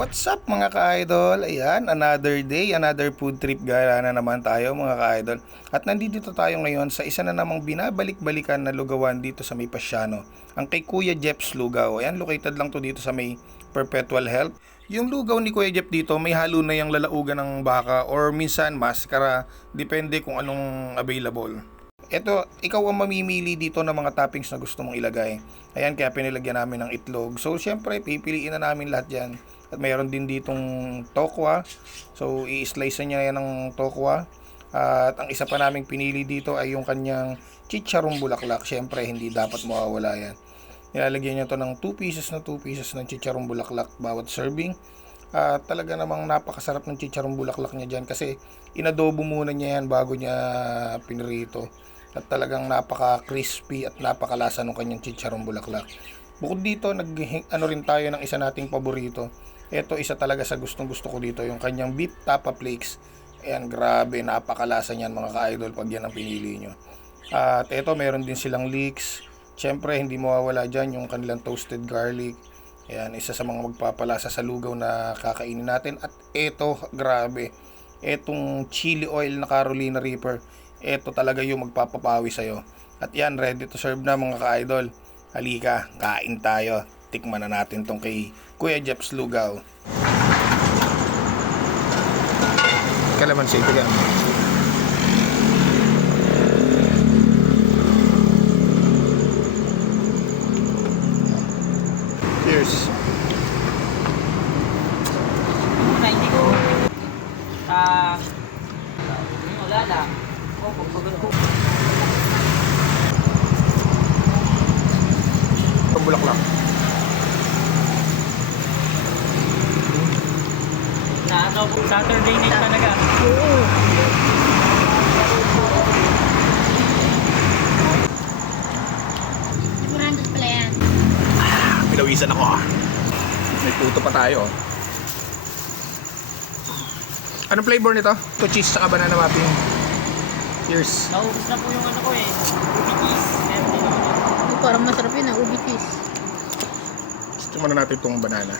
What's up mga ka-idol? Ayan, another day, another food trip gala na naman tayo mga ka-idol. At nandito tayo ngayon sa isa na namang binabalik-balikan na lugawan dito sa may Pasyano. Ang kay Kuya Jeps Lugaw. Ayan, located lang to dito sa may Perpetual Health. Yung lugaw ni Kuya Jeff dito, may halo na yung lalaugan ng baka or minsan maskara. Depende kung anong available. Ito, ikaw ang mamimili dito ng mga toppings na gusto mong ilagay. Ayan, kaya pinilagyan namin ng itlog. So, syempre, pipiliin na namin lahat yan. At mayroon din ditong tokwa. So, i-slice niya yan ng tokwa. At ang isa pa naming pinili dito ay yung kanyang chicharong bulaklak. Syempre, hindi dapat mawawala yan. Nilalagyan niya to ng 2 pieces na 2 pieces ng chicharong bulaklak bawat serving. At talaga namang napakasarap ng chicharong bulaklak niya dyan kasi inadobo muna niya yan bago niya pinirito. At talagang napaka-crispy at napakalasa ng kanyang chicharong bulaklak. Bukod dito, nag ano rin tayo ng isa nating paborito. Ito isa talaga sa gustong gusto ko dito, yung kanyang beef tapa flakes. Ayan, grabe, napakalasa niyan mga ka-idol pag yan ang pinili nyo. At ito, meron din silang leeks. Siyempre, hindi mawawala dyan yung kanilang toasted garlic. Ayan, isa sa mga magpapalasa sa lugaw na kakainin natin. At ito, grabe. Etong chili oil na Carolina Reaper. Ito talaga yung magpapapawi sa'yo. At yan, ready to serve na mga ka-idol. Halika, kain tayo. Tikman na natin tong kay Kuya Jeps Lugaw. Kalamansi, ito yan. Cheers. Una, hindi ko... Ah... wala lang. Itong bulaklak. Na ano, Saturday night talaga. Sigurado pala yan. Pinawisan ako ah. May puto pa tayo. Anong flavor nito? Ito cheese sa banana mapping. Cheers. Naubos na po yung ano ko eh. Ubi cheese. Oh, parang masarap yun ah, ubi cheese. Gusto muna natin itong banana.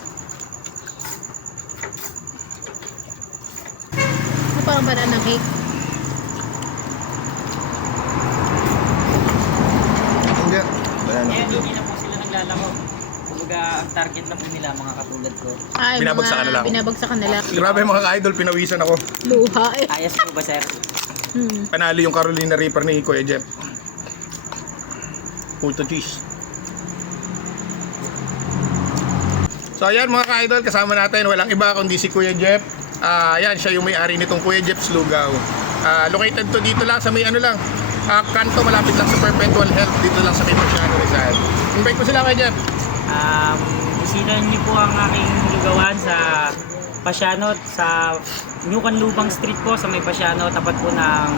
Ano parang banana cake? Hindi. Banana. Ngayon, hindi na po sila naglalaro. Kumbaga, ang target na po nila mga katulad ko. Ay, Binabagsakan na lang. Binabagsakan nila. Grabe mga ka-idol, pinawisan ako. Luha eh. Ayos po ba, sir? Hmm. Panalo yung Carolina Reaper ni Kuya Jeff. Puto cheese. So ayan mga ka-idol, kasama natin walang iba kundi si Kuya Jeff. Ah, ayan, siya yung may-ari nitong Kuya Jeff's Lugaw. Ah, located to dito lang sa may ano lang, ah, kanto malapit lang sa Perpetual Health dito lang sa may Marciano Rizal. Invite ko sila kay Jeff. Um, bisitahin niyo po ang aking lugawan sa Pasiano sa New Canlubang Street po sa may Pasiano tapat po ng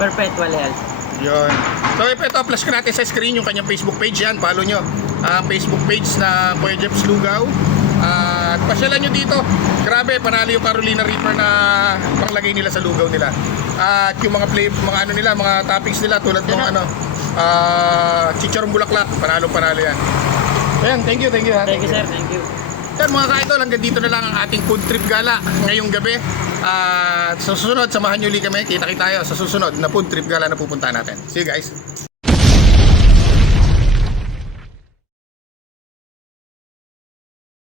Perpetual Health. Yun. So ito, flash ko natin sa screen yung kanyang Facebook page yan. Follow nyo. Ang Facebook page na Kuya Jeff's Lugaw. Ah, At pasyalan nyo dito. Grabe, panalo yung Carolina Reaper na panglagay nila sa lugaw nila. At yung mga play, mga ano nila, mga toppings nila tulad ng ano, ah chicharong bulaklak, panalo panalo yan. Ayan, thank you, thank you. ha. Thank you sir, thank you. Yan mga ka-idol, hanggang dito na lang ang ating food trip gala ngayong gabi. At sa susunod, samahan nyo ulit kami. Kita-kita tayo sa susunod na food trip gala na pupunta natin. See you guys.